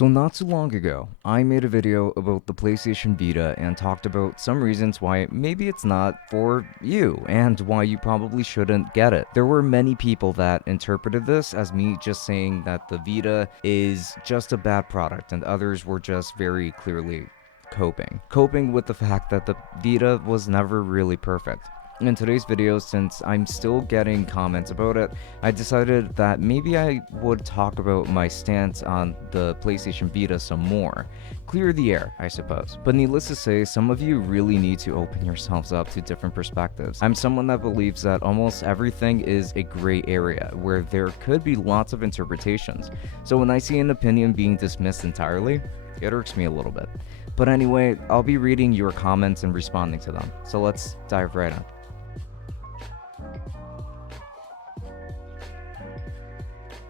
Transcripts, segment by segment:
So not too long ago, I made a video about the PlayStation Vita and talked about some reasons why maybe it's not for you and why you probably shouldn't get it. There were many people that interpreted this as me just saying that the Vita is just a bad product, and others were just very clearly coping with the fact that the Vita was never really perfect. In today's video, since I'm still getting comments about it, I decided that maybe I would talk about my stance on the PlayStation Vita some more. Clear the air, I suppose. But needless to say, some of you really need to open yourselves up to different perspectives. I'm someone that believes that almost everything is a gray area, where there could be lots of interpretations. So when I see an opinion being dismissed entirely, it irks me a little bit. But anyway, I'll be reading your comments and responding to them. So let's dive right in.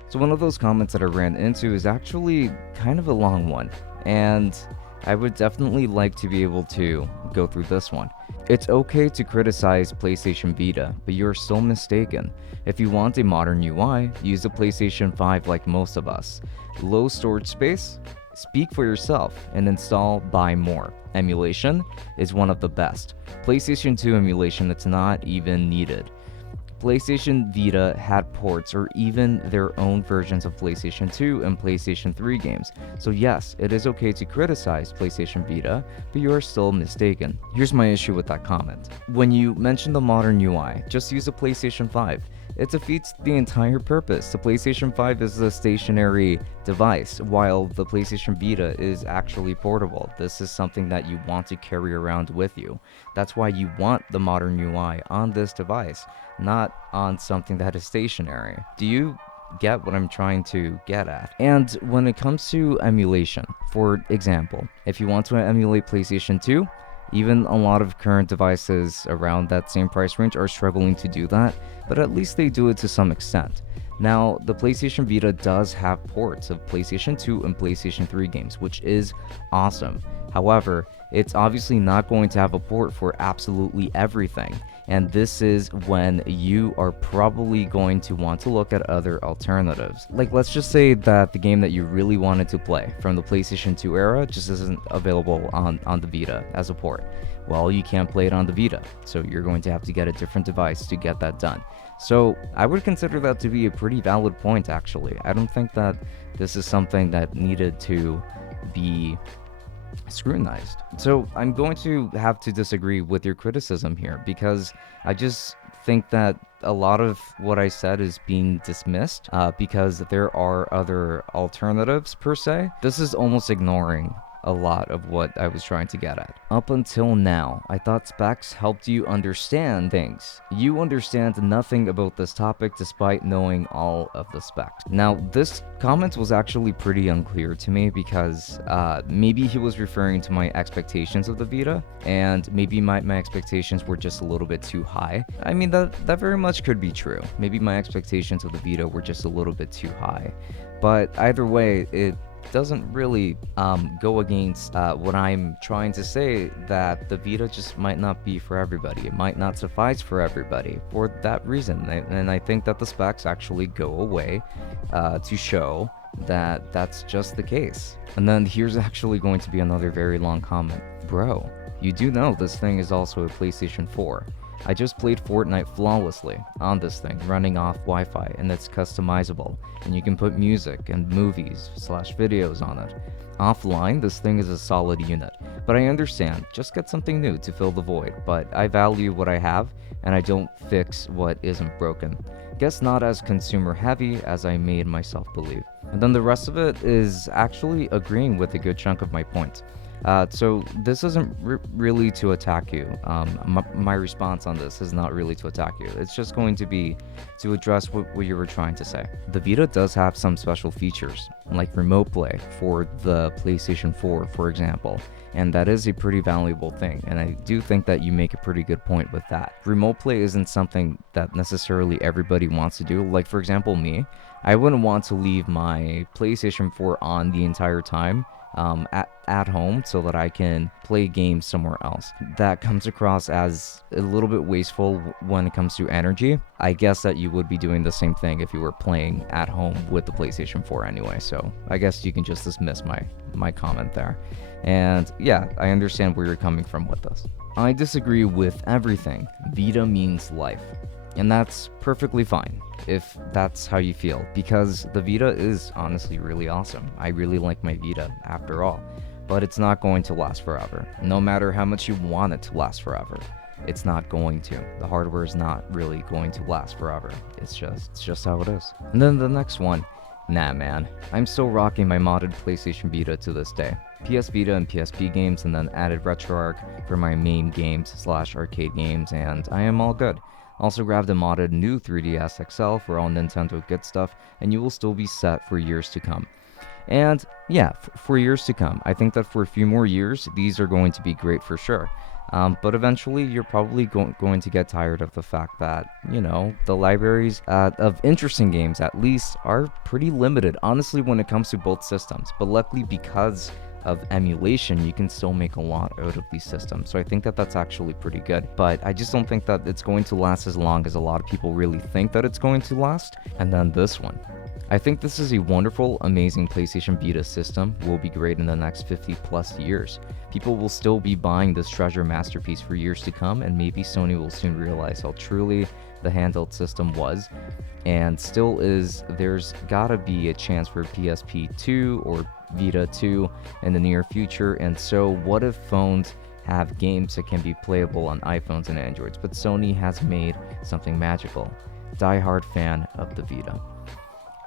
So one of those comments that I ran into is actually kind of a long one, and I would definitely like to be able to go through this one. It's okay to criticize PlayStation Vita, but you're still mistaken. If you want a modern UI, use the PlayStation 5 like most of us. Low storage space? Speak for yourself and install buy more. Emulation is one of the best. PlayStation 2 emulation, it's not even needed. PlayStation Vita had ports or even their own versions of PlayStation 2 and PlayStation 3 games. So yes, it is okay to criticize PlayStation Vita, but you are still mistaken. Here's my issue with that comment. When you mention the modern UI, just use a PlayStation 5. It defeats the entire purpose. The PlayStation 5 is a stationary device, while the PlayStation Vita is actually portable. This is something that you want to carry around with you. That's why you want the modern UI on this device, not on something that is stationary. Do you get what I'm trying to get at? And when it comes to emulation, for example, if you want to emulate PlayStation 2, even a lot of current devices around that same price range are struggling to do that, but at least they do it to some extent. Now, the PlayStation Vita does have ports of PlayStation 2 and PlayStation 3 games, which is awesome. However, it's obviously not going to have a port for absolutely everything, and this is when you are probably going to want to look at other alternatives. Like, let's just say that the game that you really wanted to play from the PlayStation 2 era just isn't available on the Vita as a port. Well, you can't play it on the Vita, so you're going to have to get a different device to get that done. So I would consider that to be a pretty valid point, actually. I don't think that this is something that needed to be scrutinized. So I'm going to have to disagree with your criticism here, because I just think that a lot of what I said is being dismissed because there are other alternatives per se. This is almost ignoring a lot of what I was trying to get at. Up until now, I thought specs helped you understand things. You understand nothing about this topic despite knowing all of the specs. Now, this comment was actually pretty unclear to me, because maybe he was referring to my expectations of the Vita, and maybe my expectations were just a little bit too high. I mean, that very much could be true. Maybe my expectations of the Vita were just a little bit too high. But either way, it doesn't really go against what I'm trying to say, that the Vita just might not be for everybody. It might not suffice for everybody for that reason. And I think that the specs actually go away to show that that's just the case. And then here's actually going to be another very long comment. Bro, you do know this thing is also a PlayStation 4. I just played Fortnite flawlessly on this thing, running off Wi-Fi, and it's customizable, and you can put music and movies/videos on it. Offline, this thing is a solid unit, but I understand, just get something new to fill the void, but I value what I have, and I don't fix what isn't broken. Guess not as consumer heavy as I made myself believe. And then the rest of it is actually agreeing with a good chunk of my points. So this isn't really to attack you. My response on this is not really to attack you. It's just going to be to address what you were trying to say. The Vita does have some special features, like remote play for the PlayStation 4, for example, and that is a pretty valuable thing, and I do think that you make a pretty good point with that. Remote play isn't something that necessarily everybody wants to do. Like, for example, me, I wouldn't want to leave my PlayStation 4 on the entire time at home so that I can play games somewhere else. That comes across as a little bit wasteful when it comes to energy. I guess that you would be doing the same thing if you were playing at home with the PlayStation 4 anyway, so I guess you can just dismiss my comment there. And yeah, I understand where you're coming from with this. I disagree with everything. Vita means life. And that's perfectly fine if that's how you feel, because the Vita is honestly really awesome. I really like my Vita after all, but it's not going to last forever. No matter how much you want it to last forever, it's not going to. The hardware is not really going to last forever. It's just how it is. And then the next one, nah man, I'm still rocking my modded PlayStation Vita to this day. PS Vita and PSP games, and then added RetroArch for my main games / arcade games, and I am all good. Also grabbed a modded new 3DS XL for all Nintendo good stuff, and you will still be set for years to come. And yeah, for years to come. I think that for a few more years, these are going to be great for sure. But eventually, you're probably going to get tired of the fact that, you know, the libraries of interesting games, at least, are pretty limited, honestly, when it comes to both systems. But luckily, because of emulation, you can still make a lot out of these systems. So I think that that's actually pretty good. But I just don't think that it's going to last as long as a lot of people really think that it's going to last. And then this one. I think this is a wonderful, amazing PlayStation Vita system, will be great in the next 50 plus years. People will still be buying this treasure masterpiece for years to come, and maybe Sony will soon realize how truly the handheld system was, and still is. There's gotta be a chance for PSP 2 or Vita 2 in the near future, and so what if phones have games that can be playable on iPhones and Androids, but Sony has made something magical. Die-hard fan of the Vita.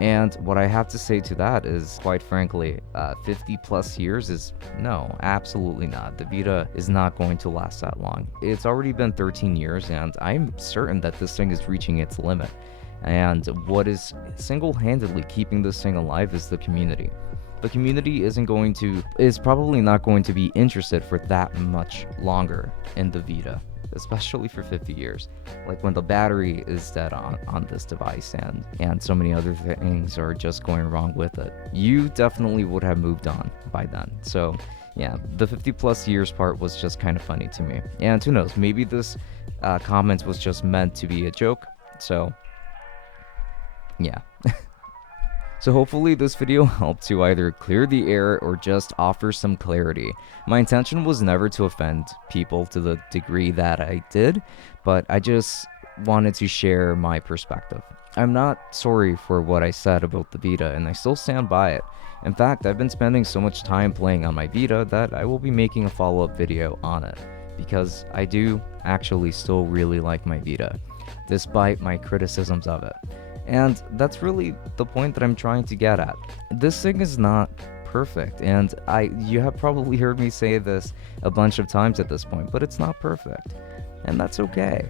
And what I have to say to that is, quite frankly, 50 plus years is no, absolutely not. The Vita is not going to last that long. It's already been 13 years, and I'm certain that this thing is reaching its limit. And what is single-handedly keeping this thing alive is the community. The community is probably not going to be interested for that much longer in the Vita, especially for 50 years. Like when the battery is dead on this device and so many other things are just going wrong with it. You definitely would have moved on by then. So yeah, the 50 plus years part was just kind of funny to me. And who knows, maybe this comment was just meant to be a joke. So yeah. So hopefully this video helped to either clear the air or just offer some clarity. My intention was never to offend people to the degree that I did, but I just wanted to share my perspective. I'm not sorry for what I said about the Vita, and I still stand by it. In fact, I've been spending so much time playing on my Vita that I will be making a follow-up video on it, because I do actually still really like my Vita, despite my criticisms of it. And that's really the point that I'm trying to get at. This thing is not perfect, and you have probably heard me say this a bunch of times at this point, but it's not perfect, and that's okay.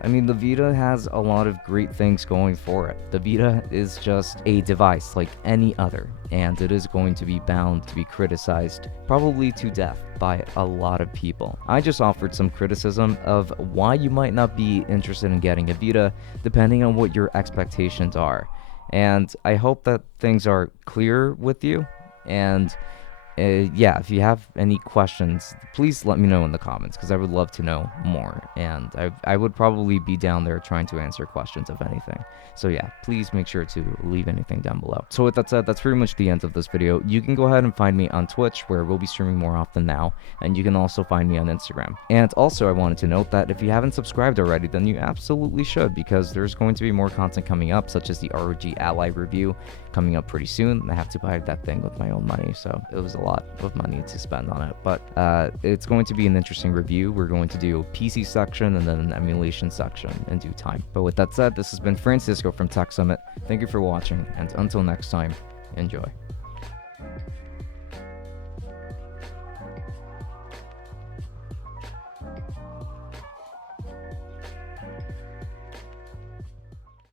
I mean, the Vita has a lot of great things going for it. The Vita is just a device like any other, and it is going to be bound to be criticized, probably to death, by a lot of people. I just offered some criticism of why you might not be interested in getting a Vita, depending on what your expectations are. And I hope that things are clear with you, and yeah, if you have any questions, please let me know in the comments, because I would love to know more, and I would probably be down there trying to answer questions of anything. So yeah, please make sure to leave anything down below. So with that said, that's pretty much the end of this video. You can go ahead and find me on Twitch, where we'll be streaming more often now, and you can also find me on Instagram. And also, I wanted to note that if you haven't subscribed already, then you absolutely should, because there's going to be more content coming up, such as the ROG Ally review coming up pretty soon. I have to buy that thing with my own money, so it was a lot of money to spend on it, but it's going to be an interesting review. We're going to do a PC section and then an emulation section in due time. But with that said, this has been Francisco from Tech Summit. Thank you for watching, and until next time, enjoy.